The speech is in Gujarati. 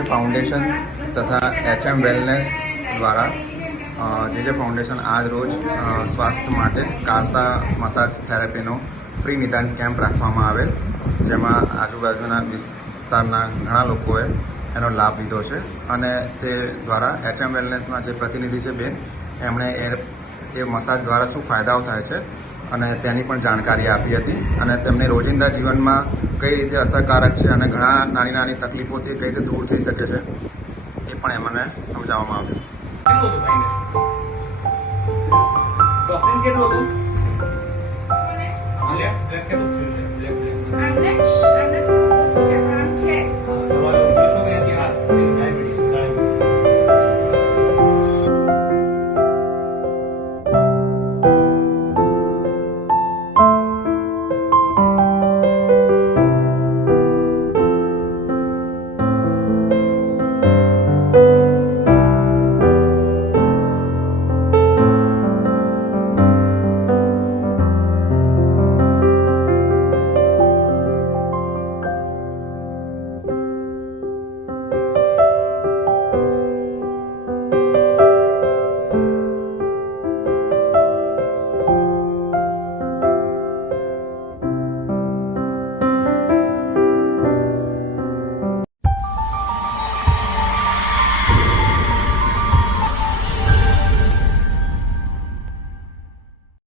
જે ફાઉન્ડેશન તથા HM વેલનેસ દ્વારા જે ફાઉન્ડેશન આજ રોજ સ્વાસ્થ્ય માટે કાસા મસાજ થેરાપીનો ફ્રી નિદાન કેમ્પ રાખવામાં આવેલ, જેમાં આજુબાજુના વિસ્તારના ઘણા લોકોએ એનો લાભ લીધો છે અને તે દ્વારા HM વેલનેસના જે પ્રતિનિધિ છે બેન, એમણે એ મસાજ દ્વારા શું ફાયદાઓ થાય છે અને તેની પણ જાણકારી આપી હતી અને તેમને રોજિંદા જીવનમાં કઈ રીતે અસરકારક છે અને ઘણા નાની નાની તકલીફોથી કઈ રીતે દૂર થઈ શકે છે એ પણ એમને સમજાવવામાં આવ્યું.